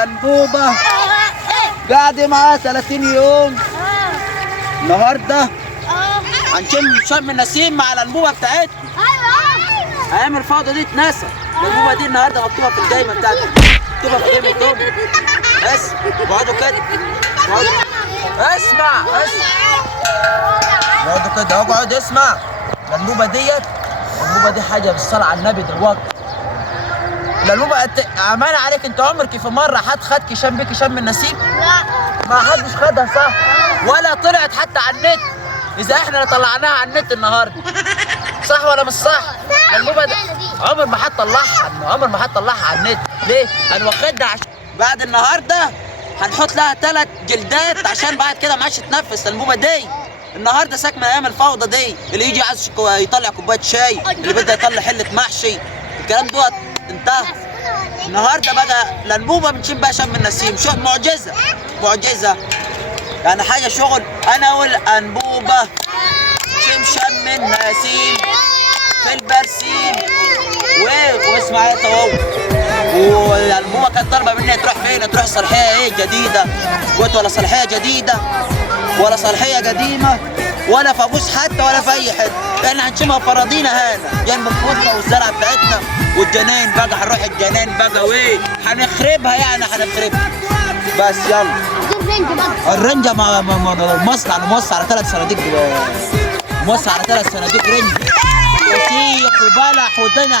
أنبوبة قاعد معاه 30 يوم. النهارده هنشم شم النسيم مع الأنبوبة بتاعتنا. أيام الفوضى دي اتنسى. الأنبوبة دي النهارده مكتوبة في الجايمة بتاعتي، مكتوبة في جايمة توم. بس اقعدوا كده، اسمع اقعدوا كده، اقعد اسمع. الأنبوبة دي حاجة بالصلاة على النبي دلوقتي. الأنبوبة أمانة عليك، أنت عمرك في مرة حد خدك شم بيكي شم النسيم؟ لا، ما حدش خدها صح؟ ولا طلعت حتى على النت. إذا إحنا اللي طلعناها على النت النهارده. صح ولا مش صح؟ الأنبوبة دي عمر ما حد طلعها على النت. ليه؟ أنا واخدها عشان بعد النهارده هنحط لها 3 جلدات عشان بعد كده ما عادش تتنفس. الأنبوبة دي النهارده ساكنة أيام الفوضى دي، اللي يجي عايز يطلع كوباية شاي، اللي بده يطلع حلة محشي، الكلام دوت انتهى. النهارده بقى الأنبوبة بنشم بقى شم النسيم. شو معجزة يعني حاجة شغل. أنا والأنبوبة شم النسيم في البرسيم واسمع يا طواوي. والأنبوبة كانت طالبة مني تروح فين؟ تروح صالحية جديدة. قلت ولا صالحية جديدة ولا صالحية قديمة ولا فابوس حتى ولا في أي حتة. احنا هنشمها في أراضينا هنا جنب الخضرة والزرع بتاعتنا والجناين. بقى هنروح الجناين بقى وايه؟ هنخربها يعني هنخربها. بس يلا. الرنجة مصنع موسع على 3 صناديق، موسع على 3 صناديق رنجة وسيق وبلح والدنيا.